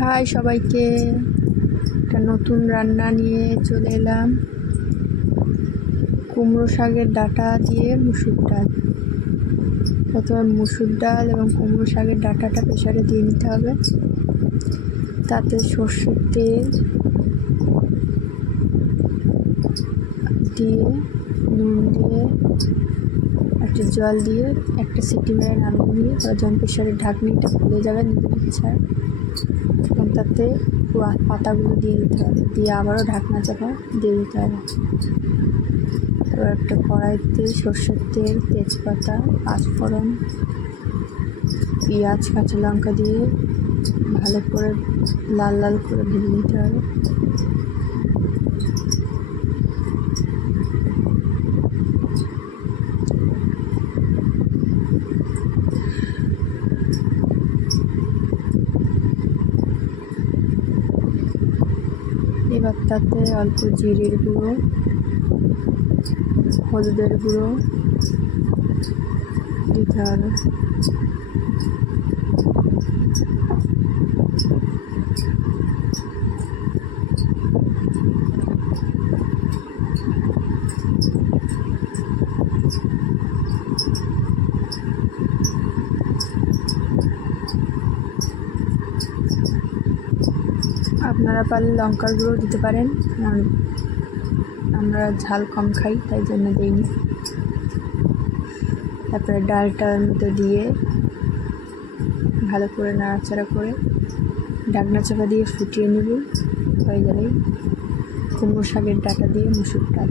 High সবাইকে, একটা নতুন রান্না নিয়ে চলে এলাম। কুমড়ো শাকের ডাঁটা দিয়ে মুসুর ডাল। প্রথমে মুসুর ডাল এবং কুমড়ো শাকের ডাঁটাটা প্রেসারে দিয়ে নিতে হবে। তাতে সর্ষের তেল দিয়ে, নুন দিয়ে, একটু জল দিয়ে একটা সিটি মেরে নামিয়ে নিয়ে যখন প্রেসারের ঢাকনিটা খুলে যাবে নিজের ইচ্ছা, তখন তাতে পাতাগুলো দিয়ে দিতে হবে, দিয়ে আবারও ঢাকনা চাপা দিয়ে দিতে হবে। এবার একটা কড়াইতে সর্ষের তেল, তেজপাতা, পাঁচফোড়ন, পেঁয়াজ, কাঁচা লঙ্কা দিয়ে ভালো করে লাল লাল করে ভেজে নিতে হবে। এবার তাতে অল্প জিরের গুঁড়ো, হলুদের গুঁড়ো দিতে হবে। আপনারা পারলে লঙ্কার গুঁড়ো দিতে পারেন, আমরা ঝাল কম খাই তাই জন্য দিইনি। তারপরে ডালটার মধ্যে দিয়ে ভালো করে নাড়াচাড়া করে ঢাকনা চাপা দিয়ে ফুটিয়ে নেব। হয়ে যাবে কুমড়ো শাকের ডাঁটা দিয়ে মুসুর ডাল।